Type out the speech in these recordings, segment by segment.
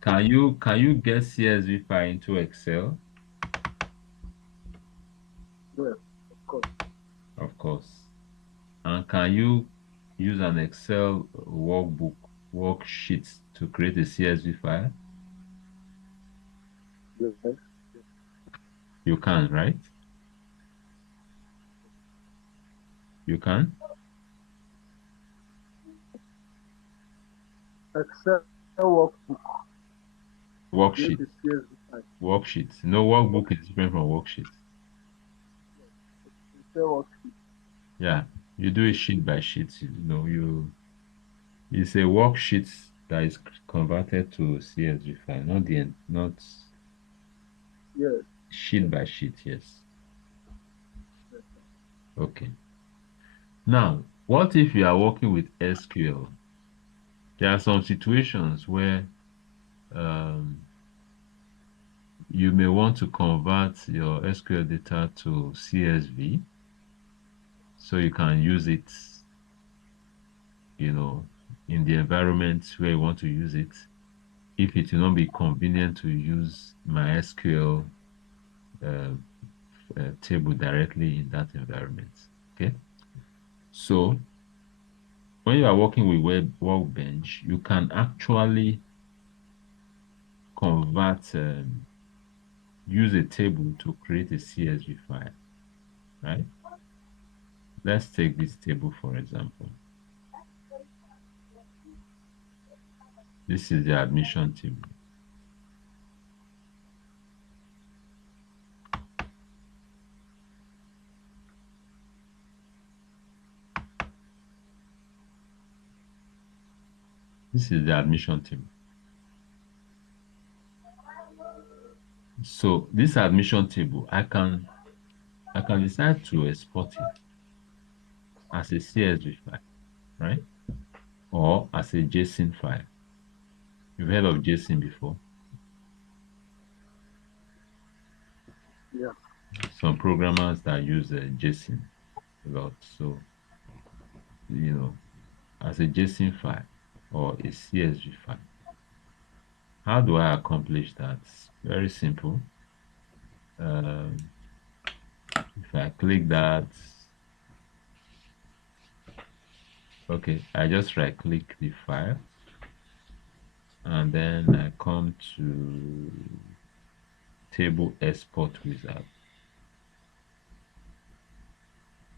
Can you get CSV file into Excel? Yes, of course. Of course. And can you use an Excel worksheet to create a CSV file? Yes. You can, right? You can. Excel workbook. Create Worksheet. a CSV file. Worksheet. No, Work, workbook is different from worksheet. Excel worksheet. Yeah. You do it sheet by sheet. It's a worksheet that is converted to CSV file, not Yes. sheet by sheet, yes. Yes. Okay. Now, what if you are working with SQL? There are some situations where um, you may want to convert your SQL data to CSV so you can use it, you know, in the environment where you want to use it. If it will not be convenient to use MySQL uh, table directly in that environment. Okay. So when you are working with Web Workbench, you can actually convert, use a table to create a CSV file, right? Let's take this table for example. This is the admission table. This is the admission table. So this admission table, I can decide to export it as a CSV file, right? Or as a JSON file. You've heard of JSON before? Yeah. Some programmers that use JSON a lot. So, as a JSON file or a CSV file. How do I accomplish that? Very simple. Um, if I click that, okay, I just right click the file and then I come to table export wizard,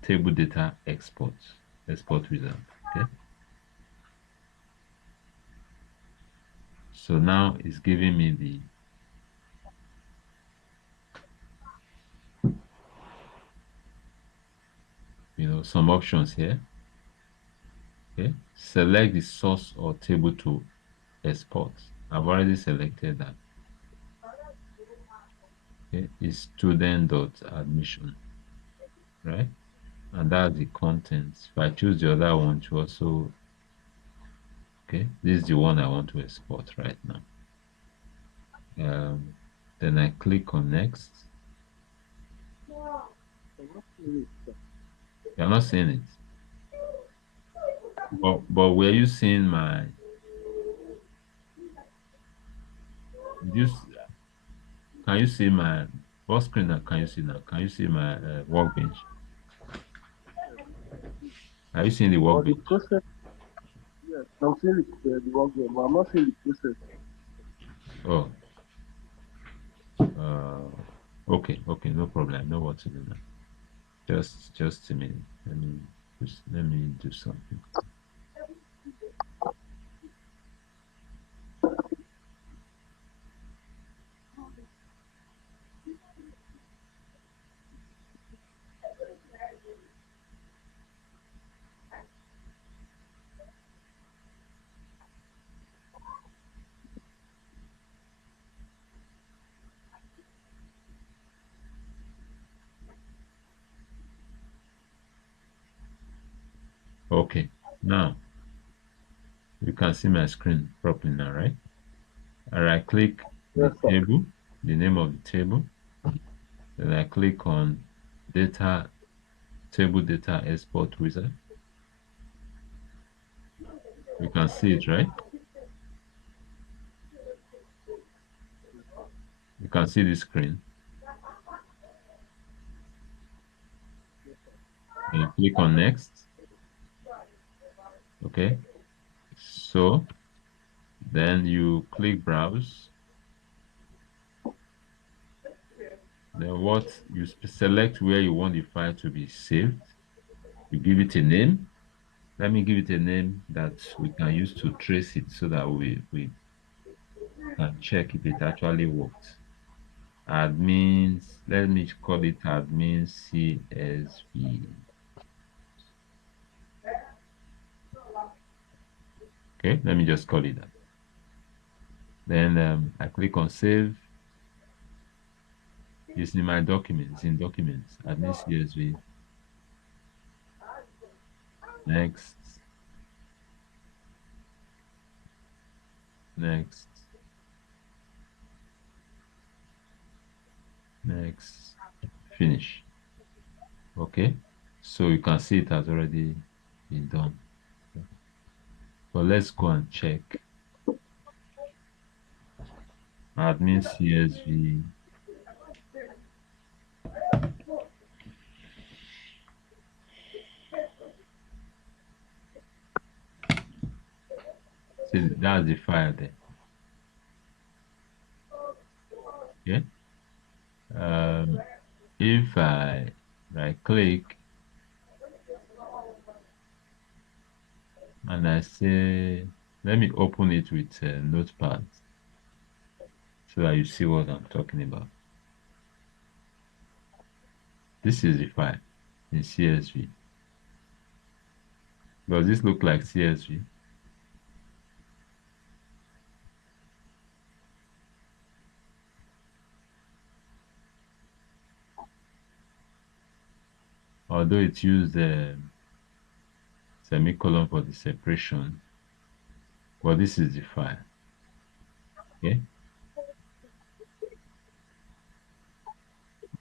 table data export wizard. Okay. So now it's giving me some options here. Okay. Select the source or table to export. I've already selected that. Okay. It's student.admission, right? And that's the contents. If I choose the other one to also, okay, this is the one I want to export right now. Um, then I click on next. I'm not seeing it. You're not seeing it. But were you seeing did you, s- can you see what screen can you see now? Can you see my workbench? Are you seeing the Or the workbench? process. Yes. I'm seeing the workbench, but I'm not seeing the process. Oh, uh, okay, no problem. I know what to do now. Just a minute. Let me do something. Okay, now you can see my screen properly now, right? I right click the Yes, sir. table, the name of the table, then I click on data table data export wizard. You can see it, right? can see the screen. And you click on next. Okay. So then you click browse. Then what you select where you want the file to be saved. You give it a name. Let me give it a name that we can use to trace it so that we can check if it actually worked. Admins, let me call it admin CSV. Okay, let me just call it that. Then I click on save. It's in my documents, in documents, admin CSV. Next, next, next, finish. Okay, so you can see it has already been done. But let's go and check admin CSV. See, that's the file there. Okay. If I right click and I say, let me open it with Notepad so that you see what I'm talking about. This is the file in CSV. Does this look like CSV? Although it used the semicolon for the separation, but this is the file. Okay,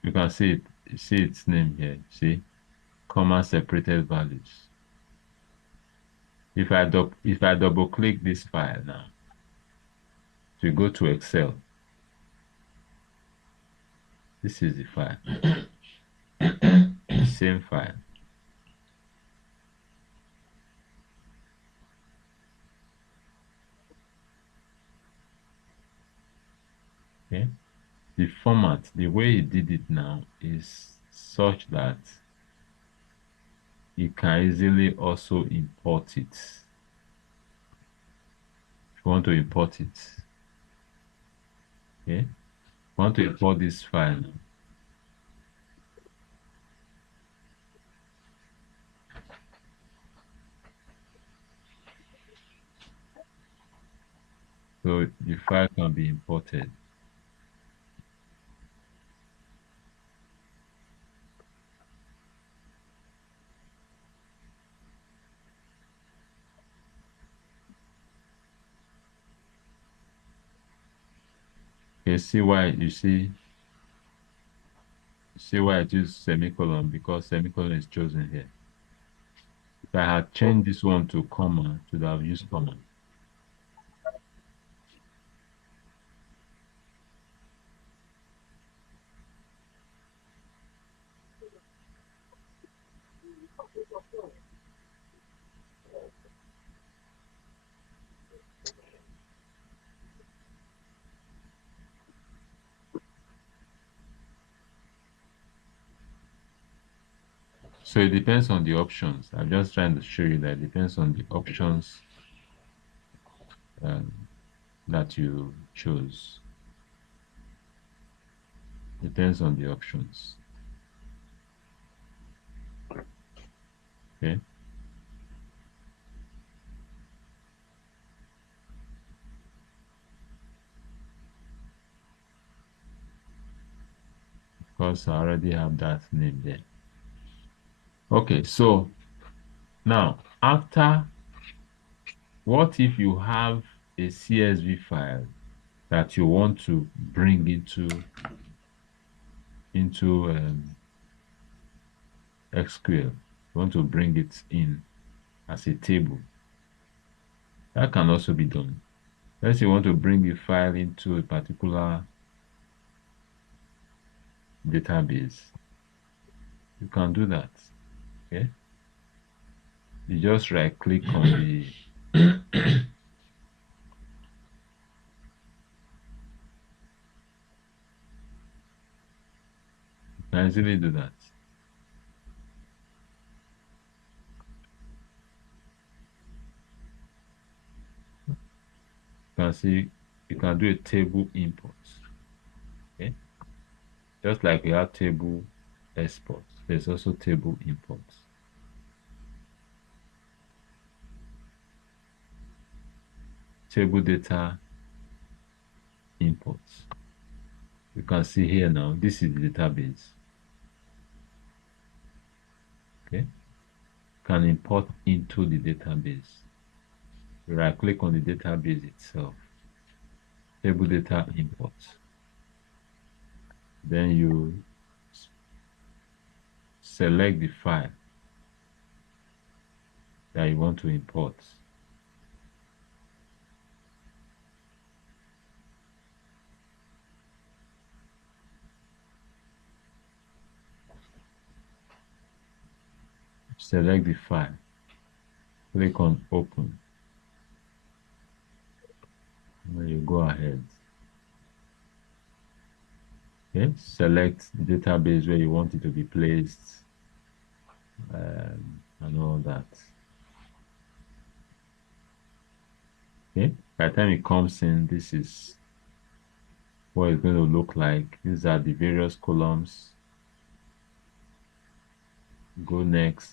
you can see it. See its name here. See, comma separated values. If I double click this file now, to go to Excel, this is the file, the same file. Okay, the format, the way he did it now is such that you can easily also import it. If you want to import it, okay, want to import this file now. So the file can be imported. Okay, see why I use semicolon, because semicolon is chosen here. If I had changed this one to comma, I should have used comma. So it depends on the options. I'm just trying to show you that it depends on the options um, that you chose. Depends on the options. Okay. Of course, I already have that name there. Okay, so now after, what if you have a CSV file that you want to bring into SQL? You want to bring it in as a table. That can also be done. Let's say you want to bring the file into a particular database, you can do that. Okay. You just right click on the you can easily do that. You can see you can do a table import. Okay. Just like we have table export, there's also table import. Table data import. You can see here now, this is the database. Okay. Can import into the database. You right click on the database itself, table data import. Then you select the file that you want to import. Select the file, click on open. Then you go ahead. Okay, select the database where you want it to be placed, and all that. Okay, by the time it comes in, this is what it's going to look like. These are the various columns. Go next.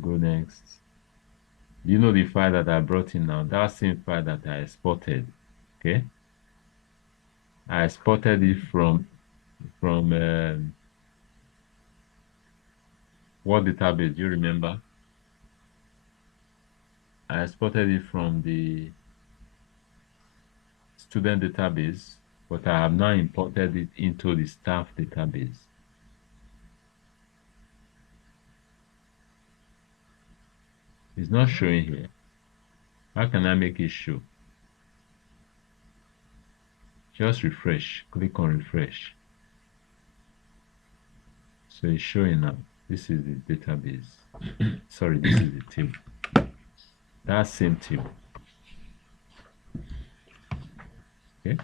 Go next. You know the file that I brought in now? That same file that I exported. Okay, I exported it from what database? Do you remember? I exported it from the student database, but I have now imported it into the staff database. It's not showing here. How can I make it show? Just refresh. Click on refresh. So it's showing now. This is the database. Sorry, this is the table. That same table. Okay.